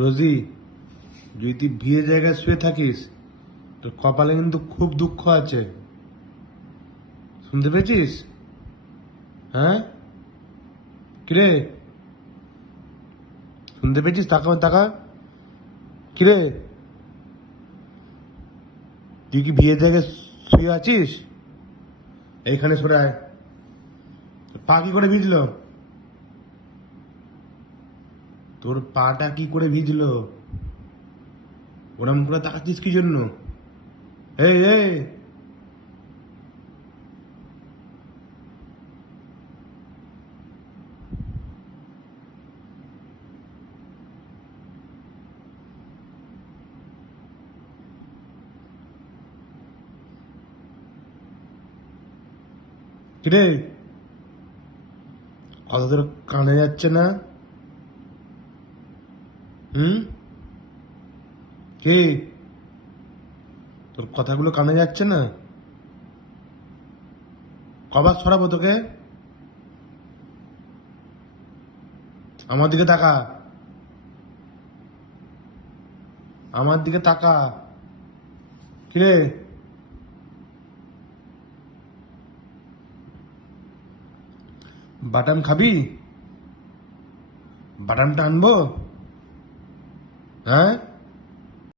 রোজি, যদি তুই বিয়ে জায়গায় শুয়ে থাকিস তোর কপালে কিন্তু খুব দুঃখ আছে। শুনতে পেয়েছিস? হ্যাঁ, কিরে শুনতে পেয়েছিস? তাকা তাকা। কিরে, তুই কি বিয়ে জায়গায় শুয়ে আছিস? এইখানে সরে আয়। পা কি করে ভিজলো? তোর পাটা কি করে ভিজলো? ওরম করে তাকাচ্ছিস কি জন্য? এই এই, কিরে, কথা তোর কানে যাচ্ছে না? হুম, কি, তোর কথাগুলো কানে যাচ্ছে না? কবার ছড়াবো তোকে? আমার দিকে তাকা, আমার দিকে তাকা। কিরে, বাটাম খাবি? বাটামটা আনবো? হ্যাঁ,